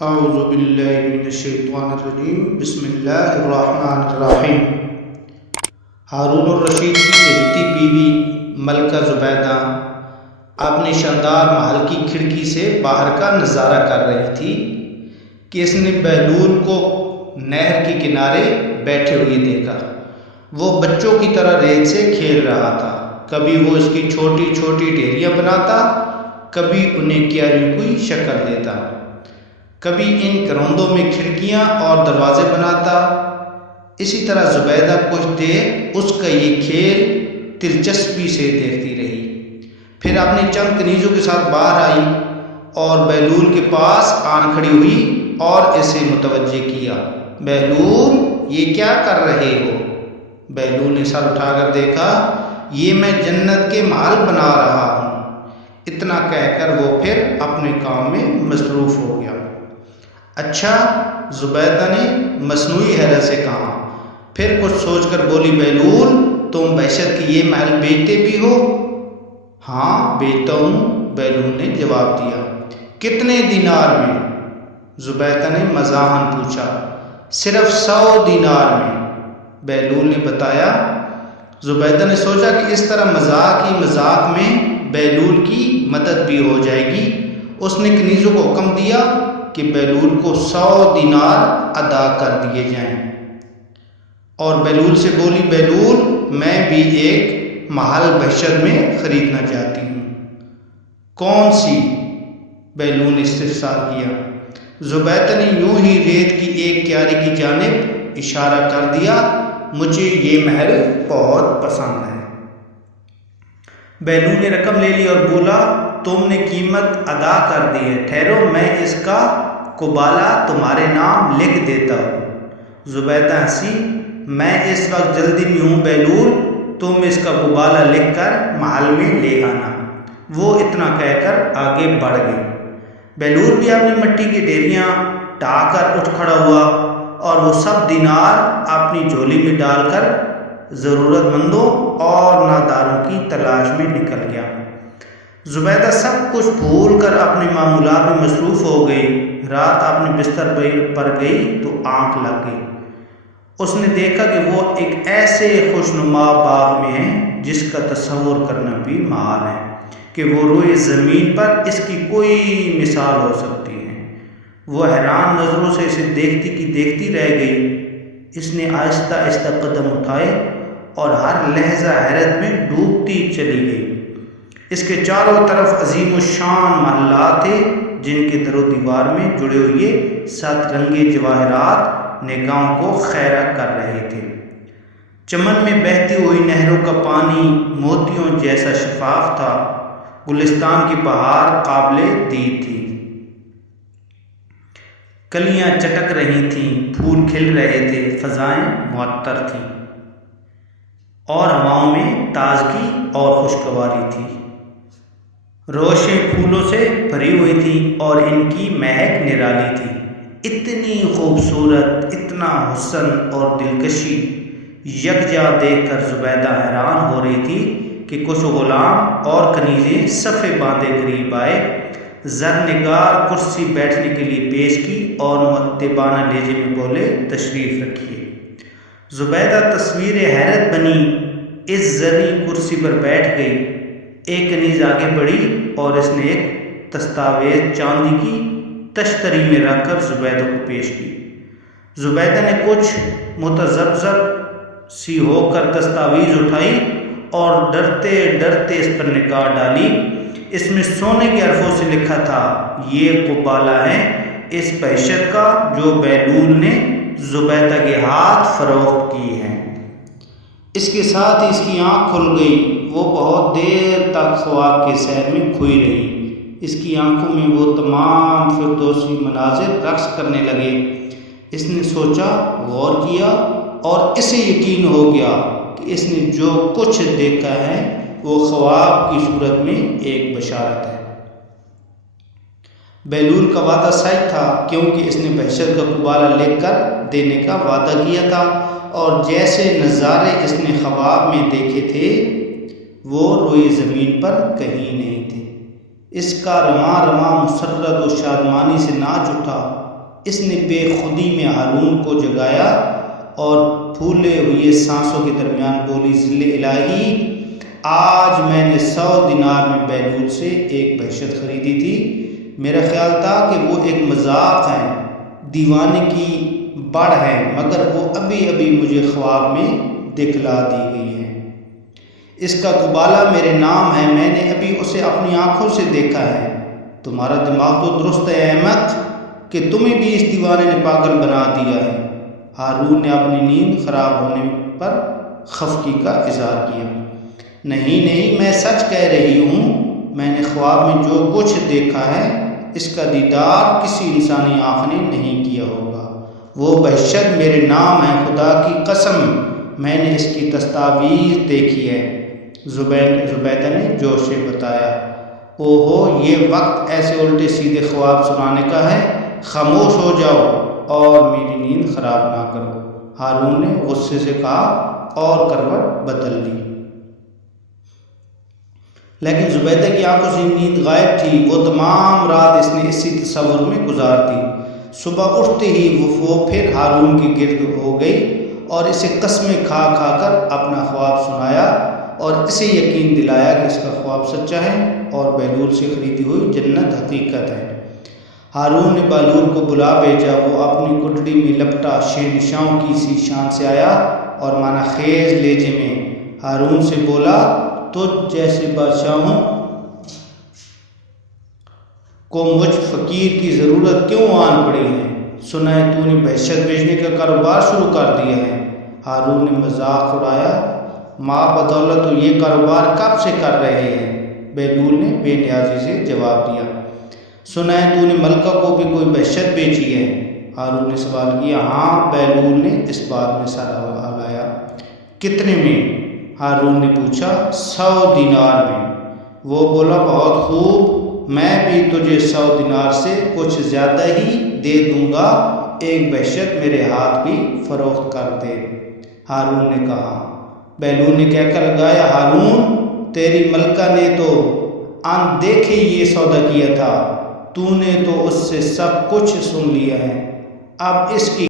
اعوذ باللہ من الشیطان الرجیم بسم اللہ الرحمن الرحیم۔ ہارون الرشید کی چہیتی بیوی ملکہ زبیدہ اپنے شاندار محل کی کھڑکی سے باہر کا نظارہ کر رہی تھی کہ اس نے بہلول کو نہر کے کنارے بیٹھے ہوئے دیکھا۔ وہ بچوں کی طرح ریت سے کھیل رہا تھا، کبھی وہ اس کی چھوٹی چھوٹی ڈھیریاں بناتا، کبھی انہیں کیاری کوئی شکل دیتا، کبھی ان کروندوں میں کھڑکیاں اور دروازے بناتا۔ اسی طرح زبیدہ کچھ دیر اس کا یہ کھیل دلچسپی سے دیکھتی رہی، پھر اپنی چند کنیزوں کے ساتھ باہر آئی اور بہلول کے پاس آن کھڑی ہوئی اور اسے متوجہ کیا۔ بہلول، یہ کیا کر رہے ہو؟ بہلول نے سر اٹھا کر دیکھا۔ یہ میں جنت کے محل بنا رہا ہوں۔ اتنا کہہ کر وہ پھر اپنے کام میں مصروف ہو گیا۔ اچھا، زبیدہ نے مصنوعی حیرت سے کہا، پھر کچھ سوچ کر بولی، بہلول، تم بہشت کی یہ محل بیچتے بھی ہو؟ ہاں، بیچتا ہوں، بہلول نے جواب دیا۔ کتنے دینار میں؟ زبیدہ نے مزاحاً پوچھا۔ صرف 100 دینار میں، بہلول نے بتایا۔ زبیدہ نے سوچا کہ اس طرح مذاق ہی مذاق میں بہلول کی مدد بھی ہو جائے گی۔ اس نے کنیزوں کو حکم دیا کہ بہلول کو 100 دینار ادا کر دیے جائیں، اور بہلول سے بولی، بہلول، میں بھی ایک محل بہشت میں خریدنا چاہتی ہوں۔ کون سی؟ بہلول نے استفسار کیا۔ زبیدہ نے یوں ہی ریت کی ایک کیاری کی جانب اشارہ کر دیا۔ مجھے یہ محل بہت پسند ہے۔ بہلول نے رقم لے لی اور بولا، تم نے قیمت ادا کر دی ہے، ٹھہرو، میں اس کا قبالہ تمہارے نام لکھ دیتا ہوں۔ زبیدہ ہنسی، میں اس وقت جلدی میں ہوں بہلول، تم اس کا قبالہ لکھ کر محل میں لے آنا۔ وہ اتنا کہہ کر آگے بڑھ گئی۔ بہلول بھی اپنی مٹی کی ڈھیریاں ڈھا کر اٹھ کھڑا ہوا اور وہ سب دینار اپنی جھولی میں ڈال کر ضرورت مندوں اور ناداروں کی تلاش میں نکل گیا۔ زبیدہ سب کچھ بھول کر اپنے معمولات میں مصروف ہو گئی۔ رات اپنے بستر پر گئی تو آنکھ لگ گئی۔ اس نے دیکھا کہ وہ ایک ایسے خوشنما باغ میں ہے جس کا تصور کرنا بھی محال ہے کہ وہ روئے زمین پر اس کی کوئی مثال ہو سکتی ہے۔ وہ حیران نظروں سے اسے دیکھتی کی دیکھتی رہ گئی۔ اس نے آہستہ آہستہ قدم اٹھائے اور ہر لحظہ حیرت میں ڈوبتی چلی گئی۔ اس کے چاروں طرف عظیم الشان محلات تھے جن کے در و دیوار میں جڑے ہوئے 7 رنگے جواہرات نگاہوں کو خیرہ کر رہے تھے۔ چمن میں بہتی ہوئی نہروں کا پانی موتیوں جیسا شفاف تھا۔ گلستان کی بہار قابل دید تھی، کلیاں چٹک رہی تھیں، پھول کھل رہے تھے، فضائیں معطر تھیں اور ہواؤں میں تازگی اور خوشگواری تھی۔ روشیں پھولوں سے بھری ہوئی تھیں اور ان کی مہک نرالی تھی۔ اتنی خوبصورت، اتنا حسن اور دلکشی یکجا دیکھ کر زبیدہ حیران ہو رہی تھی کہ کچھ غلام اور کنیزیں صفے باندھے قریب آئے، زرنگار کرسی بیٹھنے کے لیے پیش کی اور مؤدبانہ لہجے میں بولے، تشریف رکھیے۔ زبیدہ تصویر حیرت بنی اس زرعی کرسی پر بیٹھ گئی۔ ایک کنیز آگے بڑھی اور اس نے ایک دستاویز چاندی کی تشتری میں رکھ کر زبیدہ کو پیش کی۔ زبیدہ نے کچھ متذبذب سی ہو کر دستاویز اٹھائی اور ڈرتے ڈرتے اس پر نگاہ ڈالی۔ اس میں سونے کے حرفوں سے لکھا تھا، یہ قبالہ ہے اس بہشت کا جو بہلول نے زبیدہ کے ہاتھ فروخت کی ہے۔ اس کے ساتھ ہی اس کی آنکھ کھل گئی۔ وہ بہت دیر تک خواب کے سیر میں کھوئی رہی۔ اس کی آنکھوں میں وہ تمام فردوسی مناظر رقص کرنے لگے۔ اس نے سوچا، غور کیا اور اسے یقین ہو گیا کہ اس نے جو کچھ دیکھا ہے وہ خواب کی صورت میں ایک بشارت ہے۔ بہلول کا وعدہ سچ تھا، کیونکہ اس نے بہشت کا قبالہ لکھ کر دینے کا وعدہ کیا تھا، اور جیسے نظارے اس نے خواب میں دیکھے تھے وہ روئے زمین پر کہیں نہیں تھے۔ اس کا رواں رواں مسرت و شادمانی سے ناچ اٹھا اس نے بے خودی میں ہارون کو جگایا اور پھولے ہوئے سانسوں کے درمیان بولی، ذل الہی، آج میں نے 100 دینار میں بہلول سے ایک بہشت خریدی تھی۔ میرا خیال تھا کہ وہ ایک مذاق ہے، دیوانے کی بڑھ ہے، مگر وہ ابھی مجھے خواب میں دکھلا دی گئی ہے۔ اس کا قبالہ میرے نام ہے، میں نے ابھی اسے اپنی آنکھوں سے دیکھا ہے۔ تمہارا دماغ تو درست ہے احمد کہ تمہیں بھی اس دیوانے نے پاگل بنا دیا ہے۔ ہارون نے اپنی نیند خراب ہونے پر خفگی کا اظہار کیا۔ نہیں، میں سچ کہہ رہی ہوں، میں نے خواب میں جو کچھ دیکھا ہے اس کا دیدار کسی انسانی آنکھ نے نہیں کیا ہوگا۔ وہ بہشت میرے نام ہے، خدا کی قسم میں نے اس کی تصاویر دیکھی ہے۔ زبیدہ نے جوش سے بتایا۔ اوہو، یہ وقت ایسے الٹے سیدھے خواب سنانے کا ہے، خاموش ہو جاؤ اور میری نیند خراب نہ کرو۔ ہارون نے غصے سے کہا اور کروٹ بدل لی۔ لیکن زبیدہ کی آنکھوں سے نیند غائب تھی۔ وہ تمام رات اس نے اسی تصور میں گزار دی۔ صبح اٹھتے ہی وہ پھر ہارون کے گرد ہو گئی اور اسے قسمیں کھا کر اپنا خواب سنایا اور اسے یقین دلایا کہ اس کا خواب سچا ہے اور بہلول سے خریدی ہوئی جنت حقیقت ہے۔ ہارون نے بہلول کو بلا بھیجا۔ وہ اپنی کٹڑی میں لپٹا شہنشاہوں کی سی شان سے آیا اور مانا خیز لہجے میں ہارون سے بولا، تجھ جیسے بادشاہوں کو مجھ فقیر کی ضرورت کیوں آن پڑی ہے؟ سنا ہے تو نے بہشت بیچنے کا کاروبار شروع کر دیا ہے۔ ہارون نے مذاق اڑایا، ماں بدولت تو یہ کاروبار کب سے کر رہے ہیں؟ بہلول نے بے نیازی سے جواب دیا۔ سنا ہے تو نے ملکہ کو بھی کوئی بہشت بیچی ہے؟ ہارون نے سوال کیا۔ ہاں، بہلول نے اس بات میں سر ہلایا۔ کتنے میں؟ ہارون نے پوچھا۔ 100 دینار میں۔ وہ بولا، بہت خوب، میں بھی تجھے 100 دینار سے کچھ زیادہ ہی دے دوں گا، ایک بہشت میرے ہاتھ بھی فروخت کر دے۔ ہارون نے کہا۔ بہلول نے کہہ کر لگایا، ہارون، تیری ملکہ نے تو ان دیکھے یہ سودا کیا تھا، تو نے تو اس سے سب کچھ سن لیا ہے، اب اس کی